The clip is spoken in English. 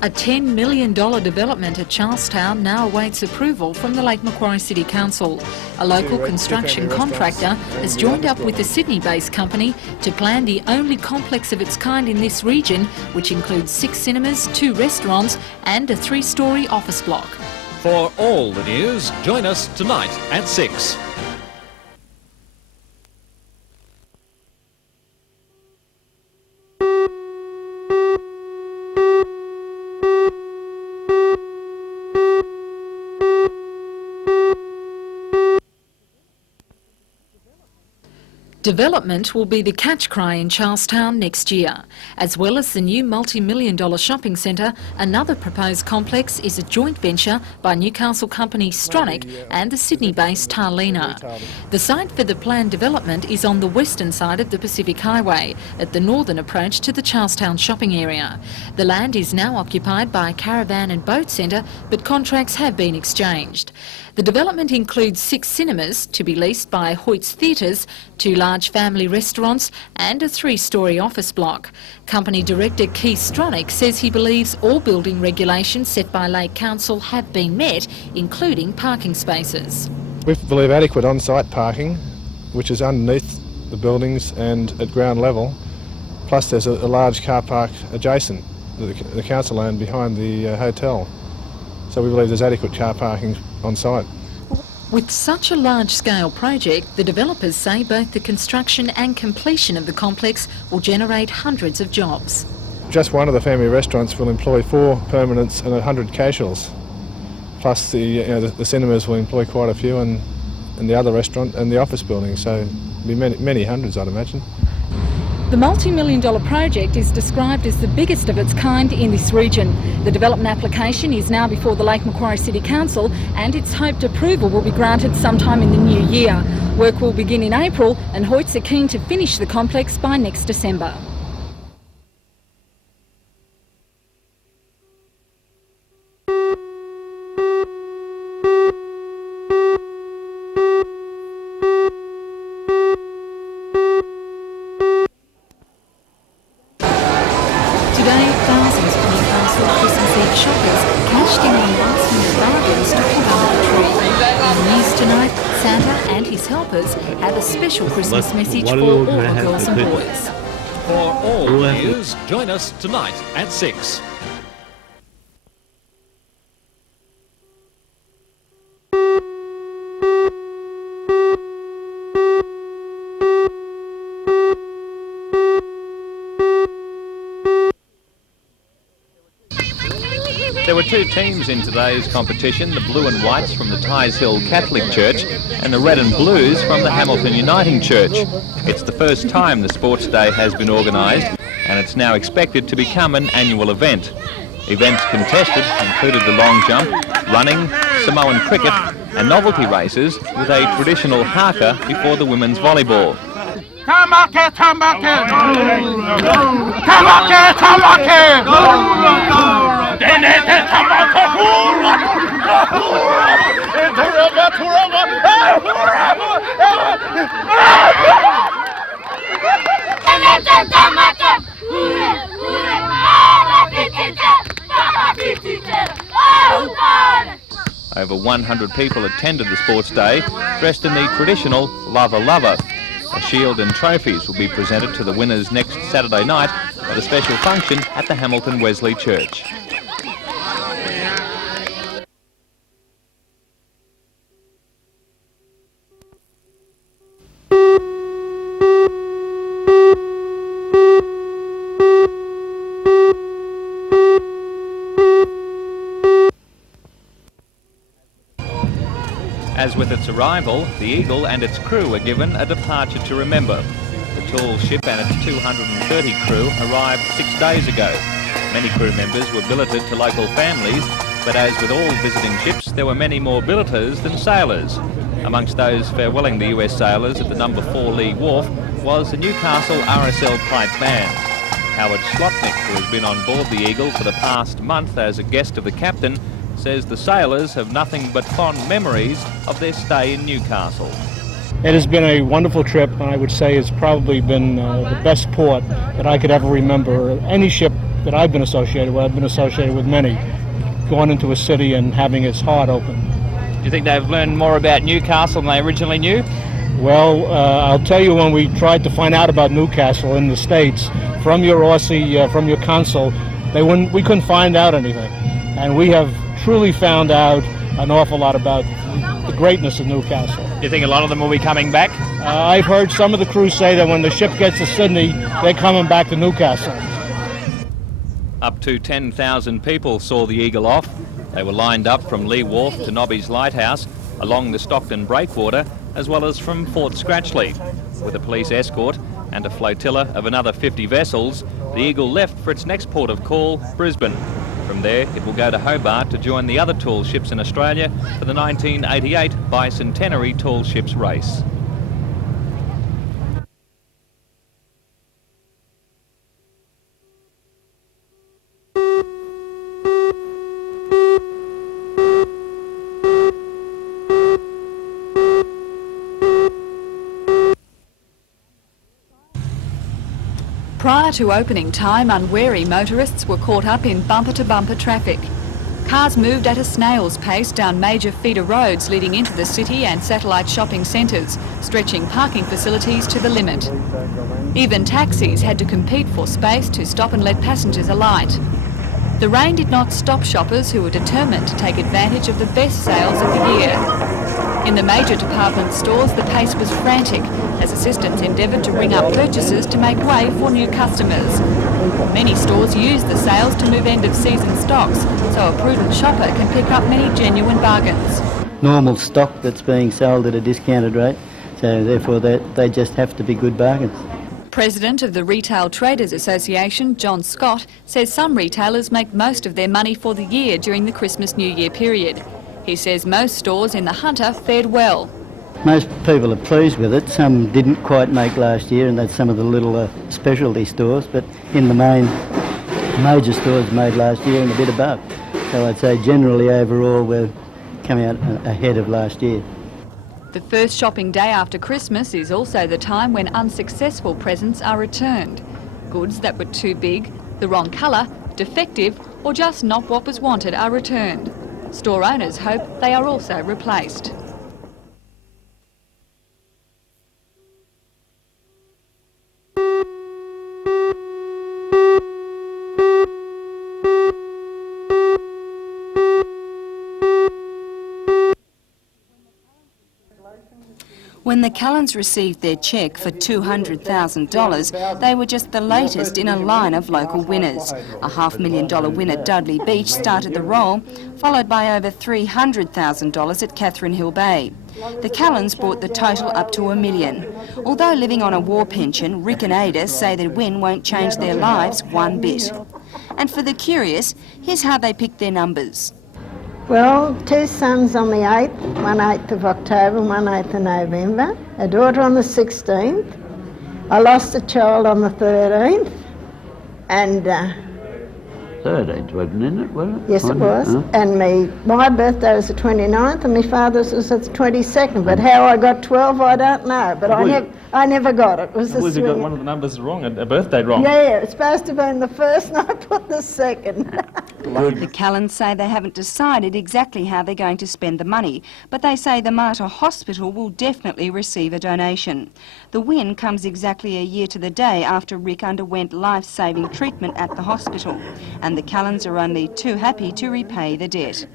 A $10 million development at Charlestown now awaits approval from the Lake Macquarie City Council. A local construction contractor has joined up with a Sydney-based company to plan the only complex of its kind in this region, which includes 6 cinemas, 2 restaurants and a 3-storey office block. For all the news, join us tonight at 6. Development will be the catch cry in Charlestown next year. As well as the new multi-million-dollar shopping centre, another proposed complex is a joint venture by Newcastle company Strait and the Sydney-based Tarlina. The site for the planned development is on the western side of the Pacific Highway, at the northern approach to the Charlestown shopping area. The land is now occupied by a caravan and boat centre, but contracts have been exchanged. The development includes 6 cinemas to be leased by Hoyt's Theatres, 2 large family restaurants and a 3-storey office block. Company director Keith Stronach says he believes all building regulations set by Lake Council have been met, including parking spaces. We believe adequate on-site parking, which is underneath the buildings and at ground level, plus there's a large car park adjacent, the council owned behind the hotel. So we believe there's adequate car parking on site. With such a large-scale project, the developers say both the construction and completion of the complex will generate hundreds of jobs. Just one of the family restaurants will employ 4 permanents and 100 casuals. Plus the cinemas will employ quite a few, and the other restaurant and the office building, so it'll be many hundreds, I'd imagine. The multi-million-dollar project is described as the biggest of its kind in this region. The development application is now before the Lake Macquarie City Council, and it's hoped approval will be granted sometime in the new year. Work will begin in April, and Hoyts are keen to finish the complex by next December. Today, thousands of Newcastle Christmas Eve shoppers cashed in on last-minute bargains to put under the tree. In the news tonight, Santa and his helpers have a special Christmas message for all the girls and boys. For all the news, join us tonight at 6. There were 2 teams in today's competition, the Blue and Whites from the Ties Hill Catholic Church and the Red and Blues from the Hamilton Uniting Church. It's the first time the sports day has been organised, and it's now expected to become an annual event. Events contested included the long jump, running, Samoan cricket and novelty races with a traditional haka before the women's volleyball. Tamake, tamake! Tamake, tamake! Over 100 people attended the sports day, dressed in the traditional lava lava. A shield and trophies will be presented to the winners next Saturday night at a special function at the Hamilton Wesley Church. As with its arrival, the Eagle and its crew were given a departure to remember. The tall ship and its 230 crew arrived 6 days ago. Many crew members were billeted to local families, but as with all visiting ships, there were many more billeters than sailors. Amongst those farewelling the US sailors at the No. 4 Lee Wharf was the Newcastle RSL pipe band. Howard Slotnick, who has been on board the Eagle for the past month as a guest of the captain, says the sailors have nothing but fond memories of their stay in Newcastle. It has been a wonderful trip, and I would say it's probably been the best port that I could ever remember. Any ship that I've been associated with, I've been associated with many, going into a city and having its heart open. Do you think they've learned more about Newcastle than they originally knew? Well, I'll tell you, when we tried to find out about Newcastle in the States, from your Aussie, from your consul, we couldn't find out anything. And we have truly found out an awful lot about the greatness of Newcastle. Do you think a lot of them will be coming back? I've heard some of the crew say that when the ship gets to Sydney, they're coming back to Newcastle. Up to 10,000 people saw the Eagle off. They were lined up from Lee Wharf to Nobby's Lighthouse, along the Stockton Breakwater, as well as from Fort Scratchley. With a police escort and a flotilla of another 50 vessels, the Eagle left for its next port of call, Brisbane. From there, it will go to Hobart to join the other tall ships in Australia for the 1988 Bicentenary Tall Ships Race. Prior to opening time, unwary motorists were caught up in bumper-to-bumper traffic. Cars moved at a snail's pace down major feeder roads leading into the city and satellite shopping centres, stretching parking facilities to the limit. Even taxis had to compete for space to stop and let passengers alight. The rain did not stop shoppers who were determined to take advantage of the best sales of the year. In the major department stores, the pace was frantic as assistants endeavoured to ring up purchases to make way for new customers. Many stores use the sales to move end-of-season stocks, so a prudent shopper can pick up many genuine bargains. Normal stock that's being sold at a discounted rate, so therefore they just have to be good bargains. President of the Retail Traders Association, John Scott, says some retailers make most of their money for the year during the Christmas-New Year period. He says most stores in the Hunter fared well. Most people are pleased with it. Some didn't quite make last year, and that's some of the little specialty stores, but in the main, major stores made last year and a bit above. So I'd say generally overall we're coming out ahead of last year. The first shopping day after Christmas is also the time when unsuccessful presents are returned. Goods that were too big, the wrong colour, defective, or just not what was wanted are returned. Store owners hope they are also replaced. When the Cullens received their cheque for $200,000, they were just the latest in a line of local winners. A $500,000 winner, Dudley Beach, started the roll, followed by over $300,000 at Catherine Hill Bay. The Cullens brought the total up to $1 million. Although living on a war pension, Rick and Ada say the win won't change their lives one bit. And for the curious, here's how they picked their numbers. Well, two sons on the 8th, one 8th of October, one 8th of November, a daughter on the 16th. I lost a child on the 13th, and 13th, wasn't it? Yes, it was. And my birthday was the 29th, and my father's was the 22nd. But how I got 12, I don't know. But I never got it. It was you got one of the numbers wrong, a birthday wrong. Yeah, it's supposed to have been the first, and I put the second. The Cullens say they haven't decided exactly how they're going to spend the money, but they say the Mater Hospital will definitely receive a donation. The win comes exactly a year to the day after Rick underwent life-saving treatment at the hospital, and the Cullens are only too happy to repay the debt.